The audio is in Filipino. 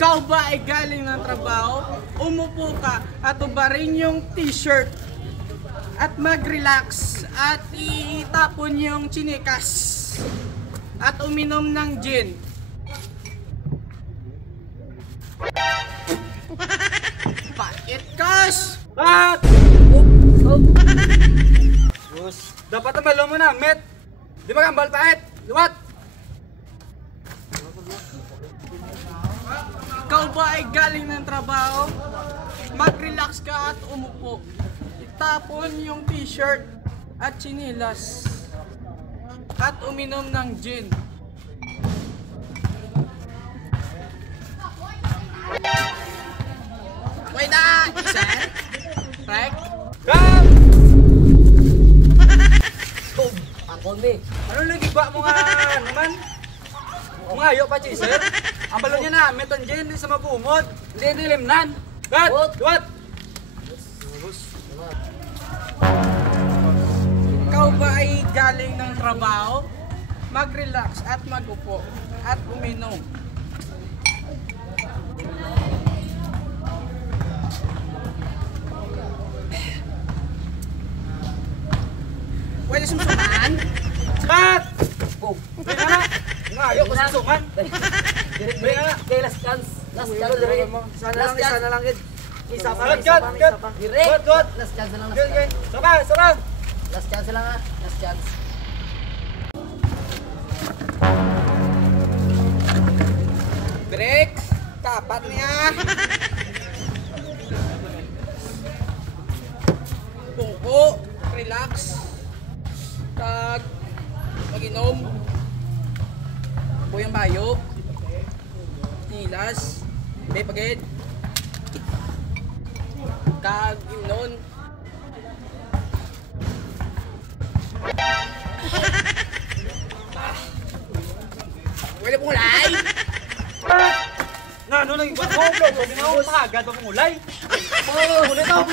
Ikaw ba ay galing ng trabaho? Umupo ka at ubarin yung t-shirt at mag-relax at itapon yung chinikas at uminom ng gin. Pait kas! At! Dapat ang balo mo na, met! Di ba kambal pait? Luwat! Ikaw ba ay galing ng trabaho? Mag-relax ka at umupo. Itapon yung t-shirt at chinilas at uminom ng gin. Wait na! Isa? Rek? Kam! Angkol me. Ano lagi ba mo nga naman? Mga ayo pa, chaser? Ang balo niya na, meton dyan, hindi sa mabumod. Hindi limnan. Gat! Luwat! Ikaw ba ay galing ng trabaho? Mag-relax at magupo at uminom. Pwede sumsuman? Gat! Boom. Bring na! Mga ayo pa susungan. Direct kay last chance. Last chance direct. Isa na lang. Isa pa. Gat! Gat! Direct. Gat! Last chance lang. Okay. Saka! Last chance lang ha. Last chance. Break! Tapat niya! Bungko! Relax! Kag mag-inom. Buyang bayo. Nilas. May pagid. Kag inon. Wala pong ulay! Ano lagi ba? Binaw pa agad pa mong ulay. Oh, ulit ako.